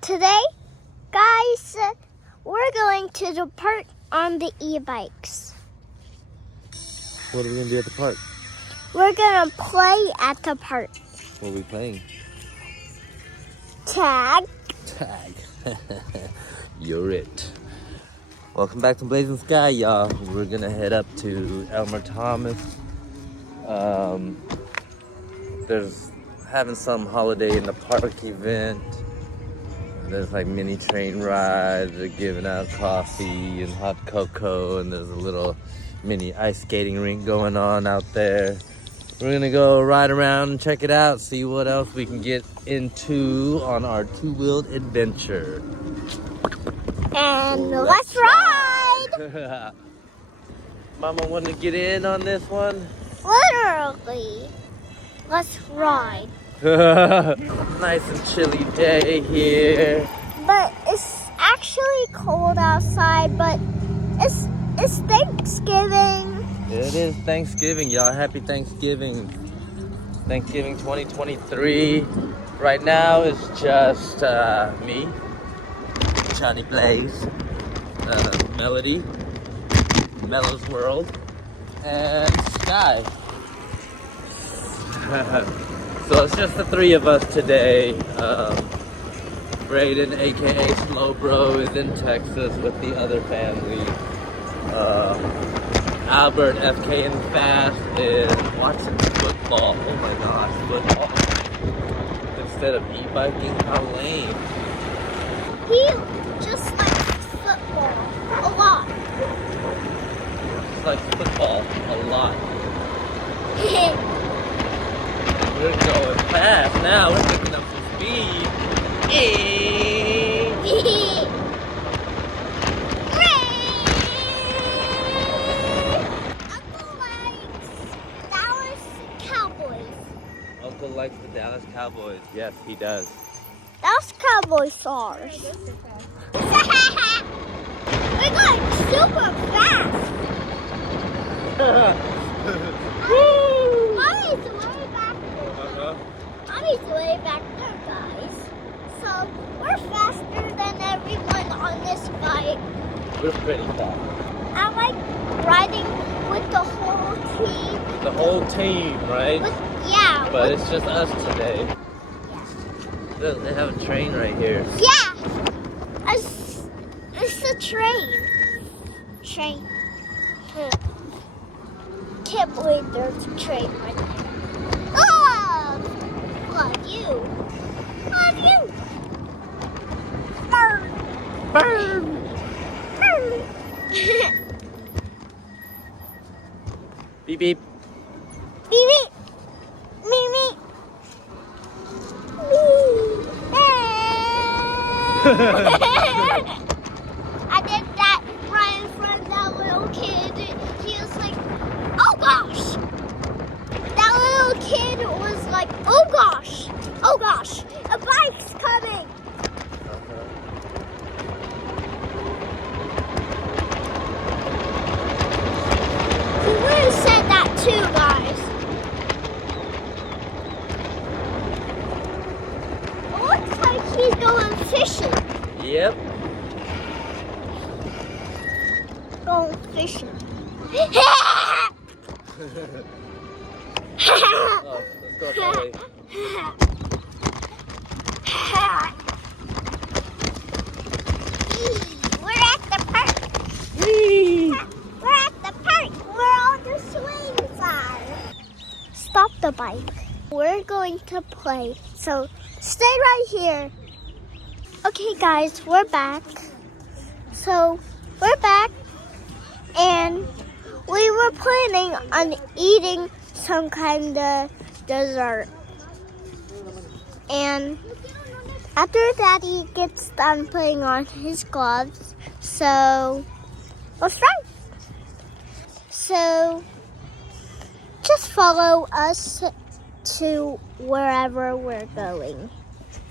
Today, guys, we're going to the park on the e-bikes. What are we going to do at the park? We're going to play at the park. What are we playing? Tag. Tag. You're it. Welcome back to Blazing Sky, y'all. We're going to head up to Elmer Thomas. There's having some holiday in the park event. There's like mini train rides, they're giving out coffee and hot cocoa, and there's a little mini ice skating rink going on out there. We're gonna go ride around and check it out, see what else we can get into on our two-wheeled adventure. And let's ride! Mama want to get in on this one? Literally. Let's ride. Nice and chilly day here. But it's actually cold outside, but it's Thanksgiving. It is Thanksgiving, y'all. Happy Thanksgiving. Thanksgiving 2023. Right now it's just me, Johnny Blaze, Melody, Mellow's World, and Sky. So it's just the three of us today. Braden, aka Slowbro, is in Texas with the other family. Albert, FK, and Fast is watching football. Oh my gosh, football. Instead of e-biking, how lame. He just likes football a lot. It's like football a lot. We're going fast now. We're picking up some speed. Uncle likes the Dallas Cowboys. Yes, he does. Dallas Cowboys stars. We're going super fast. Mommy's way back there. Mommy's way back there, guys. So we're faster than everyone on this bike. We're pretty fast. I like riding with the whole team. The whole team, right? Yeah. But it's just us today. Look, they have a train right here. Yeah. It's a train. Train. Can't believe there's a train right there. Oh! Love you. Love you. Burn. Burn! Burn. Beep beep. Beep beep. Beep beep. I did that right in front of that little kid. He was like, oh gosh. That little kid was like, oh gosh. Oh gosh. A bike's coming. He would have said that too, guys. It looks like he's going fishing. Yep. Going fishing. Oh, let's go that way. We're at the park. Whee! We're at the park where all the swings are. Stop the bike. We're going to play, so stay right here. Okay, guys, we're back. So we're back, and we were planning on eating some kind of dessert. And after Daddy gets done putting on his gloves, so let's try. So just follow us to wherever we're going.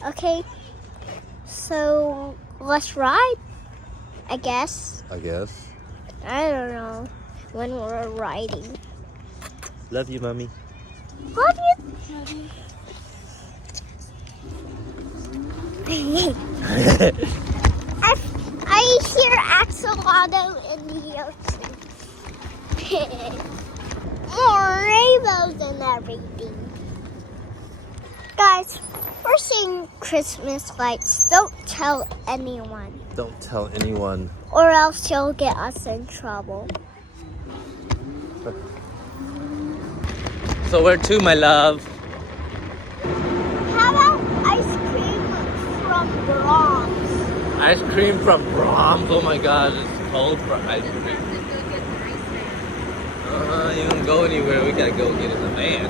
Okay? So let's ride, I guess. I guess. I don't know when we're riding. Love you, Mommy. Love you. I hear axolotl in the ocean. More rainbows and everything. Guys, we're seeing Christmas lights. Don't tell anyone. Don't tell anyone. Or else you'll get us in trouble. So where to, my love? How about ice cream from Brahms? Ice cream from Brahms. Oh my God, it's cold for ice cream. You don't go anywhere. We gotta go get in the van.